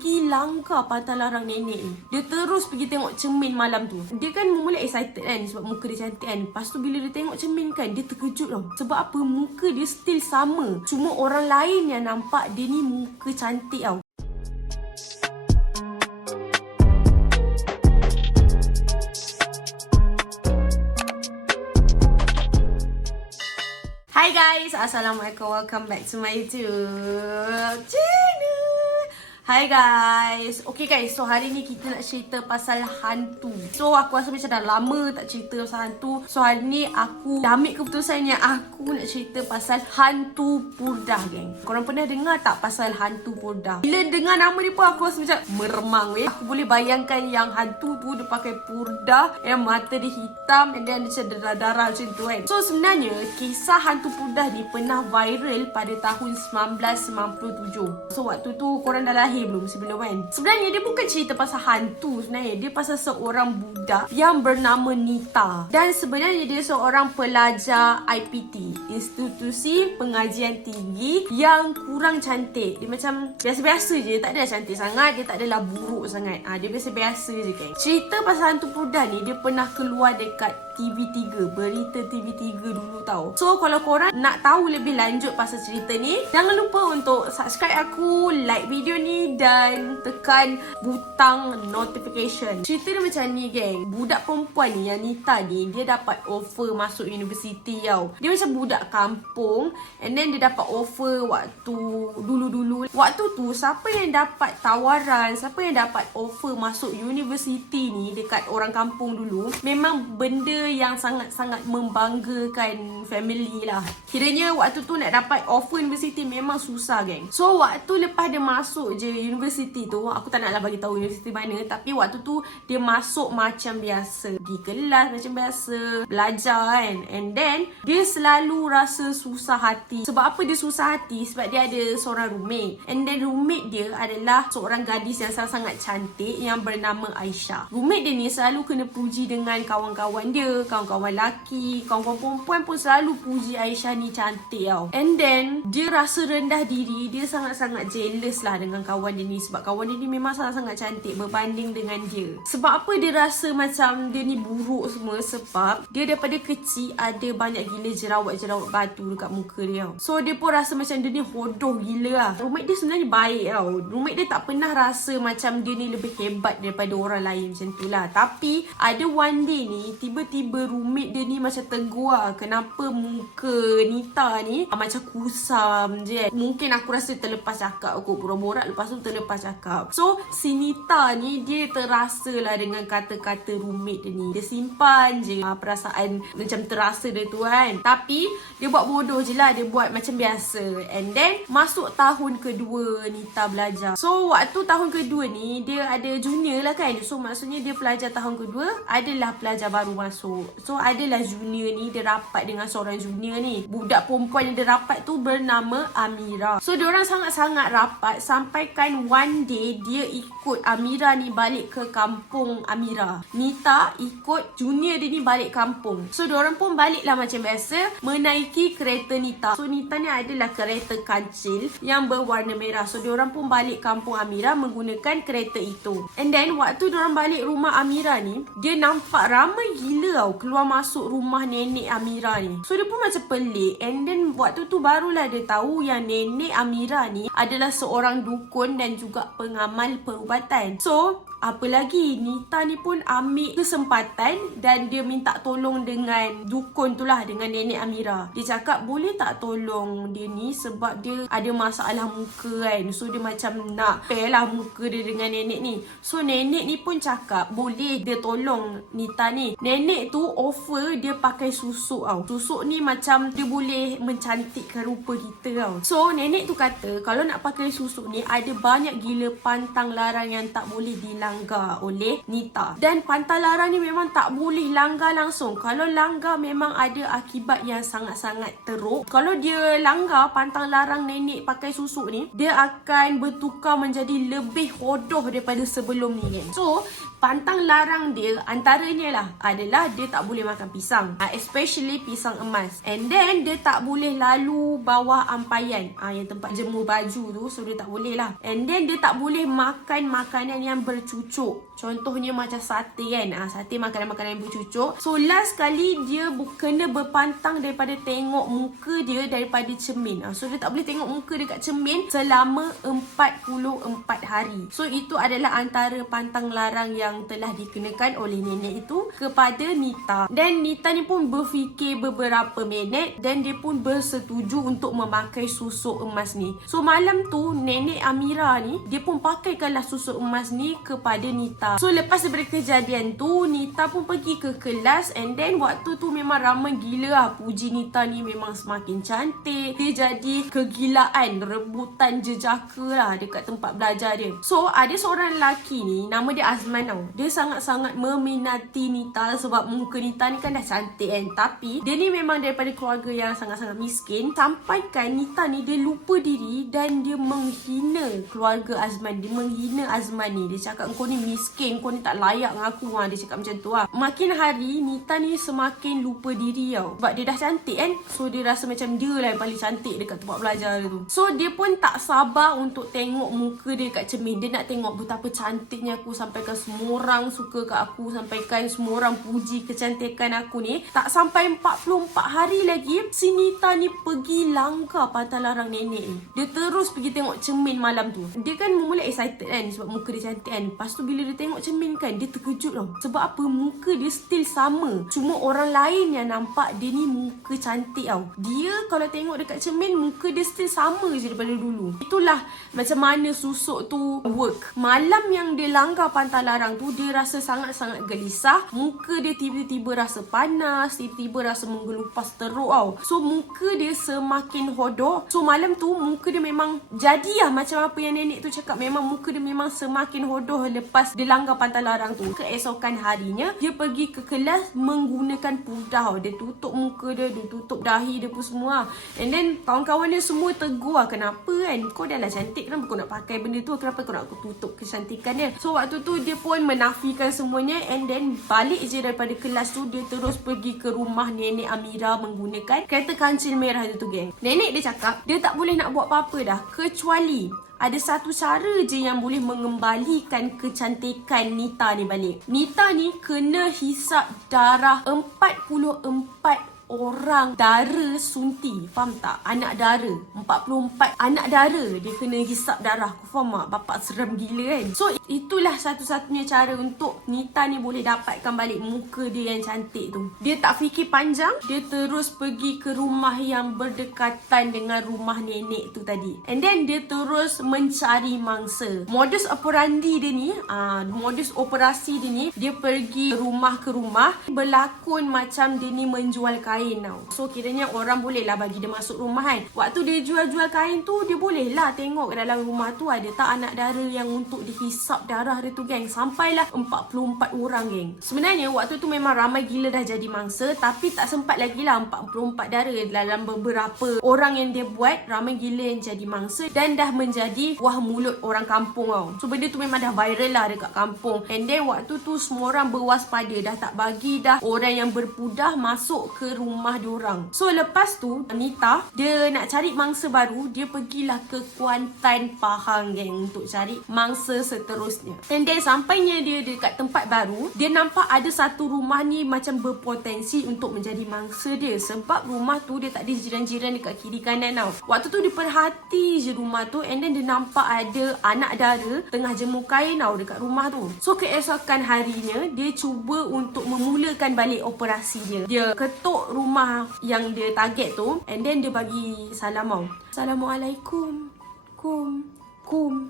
pergi langgar pantang larang nenek ni. Dia terus pergi tengok cermin malam tu. Dia kan mula excited kan sebab muka dia cantik kan. Lepas tu bila dia tengok cermin kan, dia terkejut tau. Sebab apa? Muka dia still sama. Cuma orang lain yang nampak dia ni muka cantik tau. Hi guys, Assalamualaikum. Welcome back to my YouTube channel. Hi guys. Okay guys, so hari ni kita nak cerita pasal hantu. So aku rasa macam dah lama tak cerita pasal hantu. So hari ni aku dah ambil keputusan yang aku nak cerita pasal hantu Purdah, geng. Korang pernah dengar tak pasal hantu Purdah? Bila dengar nama dia pun aku rasa macam meremang weh. Aku boleh bayangkan yang hantu tu dia pakai purdah, yang mata dia hitam, and then macam darah-darah macam tu kan. So sebenarnya kisah hantu Purdah ni pernah viral pada tahun 1997. So waktu tu korang dah lahir belum? Masih belum kan? Sebenarnya dia bukan cerita pasal hantu sebenarnya. Dia pasal seorang budak yang bernama Nita. Dan sebenarnya dia seorang pelajar IPT, Institusi Pengajian Tinggi, yang kurang cantik. Dia macam biasa-biasa je. Tak adalah cantik sangat, dia tak adalah buruk sangat. Dia biasa-biasa je kan. Cerita pasal hantu Purdah ni dia pernah keluar dekat TV3, berita TV3 dulu tau. So kalau korang nak tahu lebih lanjut pasal cerita ni, jangan lupa untuk subscribe aku, like video ni dan tekan butang notification. Cerita dia macam ni geng. Budak perempuan ni yang Nita ni, dia dapat offer masuk universiti tau. Dia macam budak kampung, and then dia dapat offer waktu dulu-dulu. Waktu tu siapa yang dapat tawaran, siapa yang dapat offer masuk universiti ni dekat orang kampung dulu, memang benda yang sangat-sangat membanggakan family lah. Kiranya waktu tu nak dapat offer universiti memang susah geng. So waktu lepas dia masuk je universiti tu, aku tak naklah bagi tahu universiti mana, tapi waktu tu dia masuk macam biasa, pergi kelas macam biasa, belajar kan. And then dia selalu rasa susah hati. Sebab apa dia susah hati? Sebab dia ada seorang roommate, and then roommate dia adalah seorang gadis yang sangat-sangat cantik yang bernama Aisyah. Roommate dia ni selalu kena puji dengan kawan-kawan dia, kawan-kawan lelaki, kawan-kawan perempuan pun selalu puji Aisyah ni cantik tau. And then dia rasa rendah diri, dia sangat-sangat jealous lah dengan kawan dia ni, sebab kawan dia ni memang sangat-sangat cantik berbanding dengan dia. Sebab apa dia rasa macam dia ni buruk semua? Sebab dia daripada kecil ada banyak gila jerawat-jerawat batu dekat muka dia tau. So dia pun rasa macam dia ni hodoh gila lah. Roommate dia sebenarnya baik tau. Roommate dia tak pernah rasa macam dia ni lebih hebat daripada orang lain macam tu lah. Tapi ada one day ni, tiba-tiba roommate dia ni macam tegur lah, kenapa muka Nita ni macam kusam je. Mungkin aku rasa terlepas cakap aku borak-borak, lepas tu terlepas cakap. So si Nita ni dia terasa lah dengan kata-kata roommate dia ni. Dia simpan je perasaan macam terasa dia tu kan. Tapi dia buat bodoh je lah, dia buat macam biasa. And then masuk tahun kedua Nita belajar. So waktu tahun kedua ni dia ada junior lah kan. So maksudnya dia pelajar tahun kedua, adalah pelajar baru masuk. So adalah junior ni, dia rapat dengan seorang junior ni. Budak perempuan yang dia rapat tu bernama Amira. So diorang sangat-sangat rapat sampai kan one day dia ikut Amira ni balik ke kampung Amira. Nita ikut junior dia ni balik kampung. So diorang pun balik lah macam biasa, menaiki kereta Nita. So Nita ni adalah kereta kancil yang berwarna merah. So diorang pun balik kampung Amira menggunakan kereta itu. And then waktu diorang balik rumah Amira ni, dia nampak ramai gila tau keluar masuk rumah nenek Amira ni. So dia pun macam pelik. And then waktu tu barulah dia tahu yang nenek Amira ni adalah seorang dukun dan juga pengamal perubatan. So apa lagi, Nita ni pun ambil kesempatan dan dia minta tolong dengan dukun tu lah, dengan nenek Amira. Dia cakap boleh tak tolong dia ni sebab dia ada masalah muka kan. So dia macam nak pair lah muka dia dengan nenek ni. So nenek ni pun cakap boleh dia tolong Nita ni. Nenek tu offer dia pakai susuk tau. Susuk ni macam dia boleh mencantikkan rupa kita tau. So nenek tu kata kalau nak pakai susuk ni ada banyak gila pantang larang yang tak boleh dilanggar oleh Nita. Dan pantang larang ni memang tak boleh langgar langsung. Kalau langgar memang ada akibat yang sangat-sangat teruk. Kalau dia langgar pantang larang nenek pakai susuk ni, dia akan bertukar menjadi lebih hodoh daripada sebelum ni kan. So pantang larang dia antaranya lah adalah dia tak boleh makan pisang, especially pisang emas. And then dia tak boleh lalu bawah ampayan, yang tempat jemur baju tu. So dia tak boleh lah. And then dia tak boleh makan makanan yang bercucuk. Contohnya macam sate kan. Sate makanan-makanan yang bercucuk. So last kali dia kena berpantang daripada tengok muka dia daripada cermin. So dia tak boleh tengok muka dekat cermin selama 44 hari. So itu adalah antara pantang larang yang telah dikenakan oleh nenek itu kepada Nita. Dan Nita ni pun berfikir beberapa minit dan dia pun bersetuju untuk memakai susuk emas ni. So malam tu nenek Amira ni dia pun pakaikanlah susuk emas ni kepada Nita. So lepas daripada kejadian tu, Nita pun pergi ke kelas. And then waktu tu memang ramai gila lah puji Nita ni memang semakin cantik. Dia jadi kegilaan, rebutan jejaka lah dekat tempat belajar dia. So ada seorang lelaki ni, nama dia Azman tau. Dia sangat-sangat meminati Nita sebab muka Nita ni kan dah cantik kan. Tapi dia ni memang daripada keluarga yang sangat-sangat miskin. Sampaikan Nita ni dia lupa diri dan dia menghina keluarga Azman. Dia menghina Azman ni. Dia cakap kau ni miskin, kau ni tak layak dengan aku. Dia cakap macam tu lah. Makin hari Nita ni semakin lupa diri tau. Sebab dia dah cantik kan. So dia rasa macam dia lah yang paling cantik dekat tempat belajar dia tu. So dia pun tak sabar untuk tengok muka dia dekat cermin. Dia nak tengok betapa cantiknya aku. Sampaikan semua orang suka kat aku. Sampaikan semua orang puji kecantikan aku ni. Tak sampai 44 hari lagi, si Nita ni pergi langgar pantang larang nenek ni. Dia terus pergi tengok cermin malam tu. Dia kan mula excited kan sebab muka dia cantik kan. Lepas tu bila dia tengok cermin kan, dia terkejut tau. Sebab apa? Muka dia still sama. Cuma orang lain yang nampak dia ni muka cantik tau. Dia kalau tengok dekat cermin, muka dia still sama je daripada dulu. Itulah macam mana susuk tu work. Malam yang dia langgar pantang larang tu, dia rasa sangat-sangat gelisah. Muka dia tiba-tiba rasa panas, tiba-tiba rasa menggelupas teruk tau. So muka dia semakin hodoh. So malam tu muka dia memang jadilah macam apa yang nenek tu cakap. Memang muka dia memang semakin hodoh lepas dia langgar pantang larang tu. Keesokan harinya dia pergi ke kelas menggunakan pudah. Dia tutup muka dia, dia tutup dahi dia pun semua. And then kawan-kawan dia semua tegur lah, kenapa kan? Kau dah lah cantik, kenapa kau nak pakai benda tu? Kenapa kau nak tutup kecantikan dia? So waktu tu dia pun menafikan semuanya. And then balik je daripada kelas tu, dia terus pergi ke rumah nenek Amira menggunakan kereta kancil merah tu geng. Nenek dia cakap dia tak boleh nak buat apa-apa dah, kecuali ada satu cara je yang boleh mengembalikan kecantikan Nita ni balik. Nita ni kena hisap darah 44 orang dara sunti. Faham tak? Anak dara. 44 anak dara dia kena hisap darah. Kau faham tak? Bapak seram gila kan? So itulah satu-satunya cara untuk Nita ni boleh dapatkan balik muka dia yang cantik tu. Dia tak fikir panjang. Dia terus pergi ke rumah yang berdekatan dengan rumah nenek tu tadi. And then dia terus mencari mangsa. Modus operandi dia ni, modus operasi dia ni, dia pergi rumah ke rumah. Berlakon macam dia ni menjual kain tau. So kiranya orang boleh lah bagi dia masuk rumah kan. Waktu dia jual-jual kain tu, dia boleh lah tengok ke dalam rumah tu ada tak anak dara yang untuk dihisap darah dia tu geng. Sampailah 44 orang geng. Sebenarnya waktu tu memang ramai gila dah jadi mangsa. Tapi tak sempat lagi lah 44 dara. Dalam beberapa orang yang dia buat, ramai gila yang jadi mangsa. Dan dah menjadi wah mulut orang kampung tau. So benda tu memang dah viral lah dekat kampung. And then waktu tu semua orang berwaspada. Dah tak bagi dah orang yang berpudah masuk ke rumah diorang. So lepas tu Nita dia nak cari mangsa baru. Dia pergilah ke Kuantan Pahang geng untuk cari mangsa seterusnya. And then sampainya dia dekat tempat baru, dia nampak ada satu rumah ni macam berpotensi untuk menjadi mangsa dia. Sebab rumah tu dia tak ada jiran-jiran dekat kiri kanan tau. Waktu tu dia perhati je rumah tu. And then dia nampak ada anak dara tengah jemur kain tau dekat rumah tu. So keesokan harinya dia cuba untuk memulakan balik operasi dia. Dia ketuk rumah yang dia target tu. And then dia bagi salam tau. Assalamualaikum.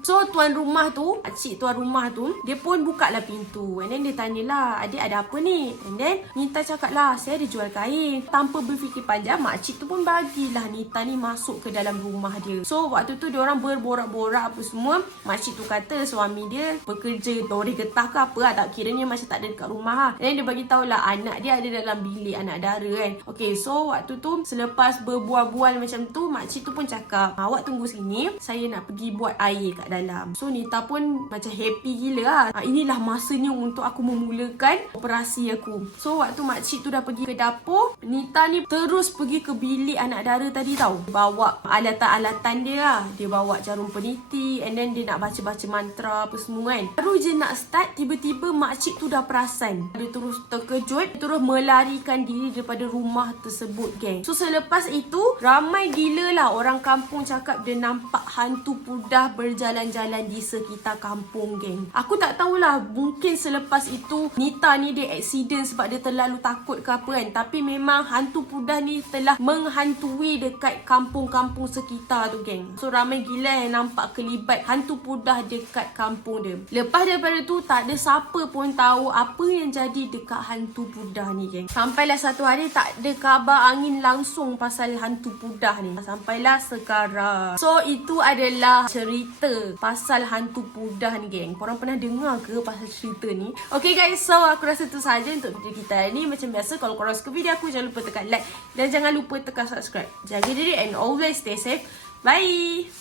So tuan rumah tu, cik tuan rumah tu, dia pun buka lah pintu. And then dia tanyalah, adik ada apa ni? And then Nita cakap lah, saya ada jual kain. Tanpa berfikir panjang, makcik tu pun bagilah Nita ni masuk ke dalam rumah dia. So waktu tu diorang berborak-borak apa semua. Makcik tu kata suami dia bekerja lori getah ke apa lah. Tak kiranya macam tak ada dekat rumah lah. And then dia bagi tahu lah anak dia ada dalam bilik, anak dara kan. Okay, so waktu tu selepas berbual-bual macam tu, makcik tu pun cakap, awak tunggu sini, saya nak pergi buat air air kat dalam. So Nita pun macam happy gila lah. Inilah masanya untuk aku memulakan operasi aku. So waktu makcik tu dah pergi ke dapur, Nita ni terus pergi ke bilik anak dara tadi tau. Bawa alatan-alatan dia lah. Dia bawa jarum peniti, and then dia nak baca-baca mantra apa semua kan. Baru je nak start, tiba-tiba makcik tu dah perasan. Dia terus terkejut, terus melarikan diri daripada rumah tersebut, geng. So selepas itu, ramai gila lah orang kampung cakap dia nampak hantu pudah berjalan-jalan di sekitar kampung, geng. Aku tak tahulah, mungkin selepas itu Nita ni dia accident sebab dia terlalu takut ke apa kan. Tapi memang hantu pudah ni telah menghantui dekat kampung-kampung sekitar tu, geng. So ramai gila yang nampak kelibat hantu pudah dekat kampung dia. Lepas daripada tu tak ada siapa pun tahu apa yang jadi dekat hantu pudah ni, geng. Sampailah satu hari tak ada khabar angin langsung pasal hantu pudah ni. Sampailah sekarang. So itu adalah cerita pasal hantu pudah ni, geng. Korang pernah dengar ke pasal cerita ni? Okay guys, so aku rasa tu sahaja untuk video kita hari ni. Macam biasa, kalau korang suka video aku, jangan lupa tekan like dan jangan lupa tekan subscribe. Jaga diri and always stay safe. Bye.